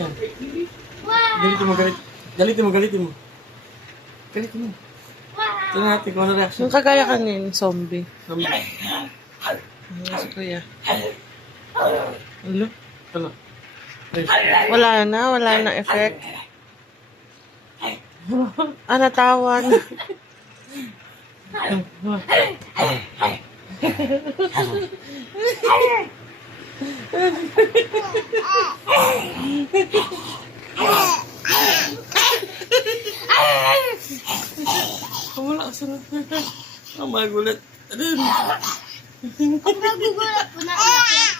Yan. Galitin mo, galit. Galitin mo, galitin mo. Galitin mo. Tingnan natin kung ano reaction. Yung kagaya kanin, zombie. Zombie. Si kuya. Ano? Ano? Wala na effect. Natawan. Wala ka sunod. Ang magulat. Pag nagugulat po na iyak.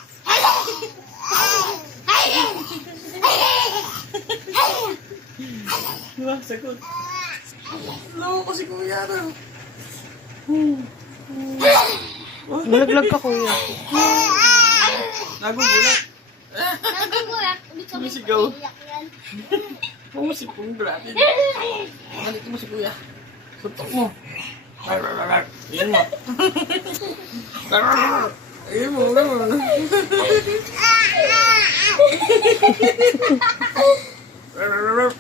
Diba? Sagot. Alam ko si kuya na. Nalaglag ka kuya. Nagugulat. Nagugulat. Ibig sabihin Sumisigaw. po iyak yan. Oo, si Pong grabe. Balik mo si kuya. Sutok mo. Ayan mo. Ayan mo, ayan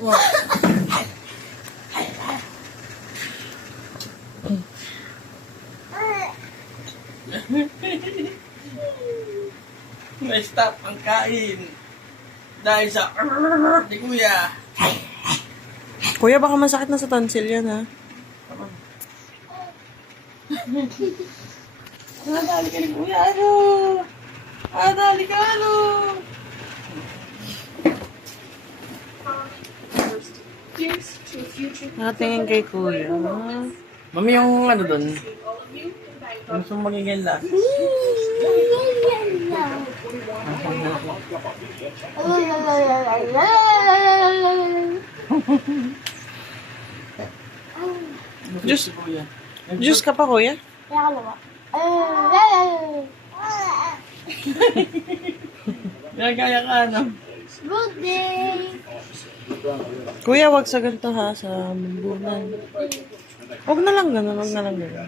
mo. Na-stop ang kain. Dahil sa ni kuya. Kuya, baka masakit na sa tonsil yan, ha? Dali ka ni kuya, ano? Dali ka, ano? Nakatingin kay kuya. Mami, yung ano dun? Gusto mong magiging last? Diyos. Si kuya. Diyos ka pa, kuya? Kaya kalawa. Gagaya ka, ano? Good day. Kuya, wag sa ganito, ha? Sa mumbunan. Wag na lang ganun, wag na lang ganun.